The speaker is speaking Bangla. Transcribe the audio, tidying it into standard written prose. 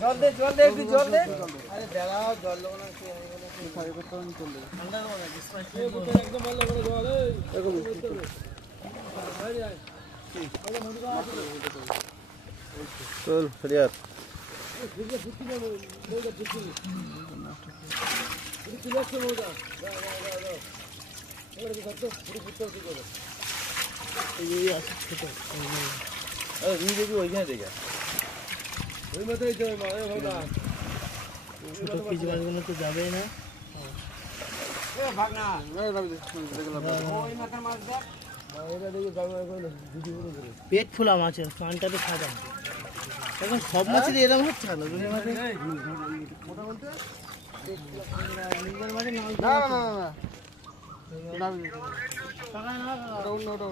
জল দে একটু জল দে। আরে দাঁড়াও, জল দেবো না, একদম ভালো করে জল। চল ফেরিয়ার ওইখানে দেখে ওই মাথায় যাবে মা, তো যাবে না। পেট ফুলা মাছের কানটাতে খাজা এখন সব মাছের এরকম হচ্ছে না। ওটা অন্য, ওটা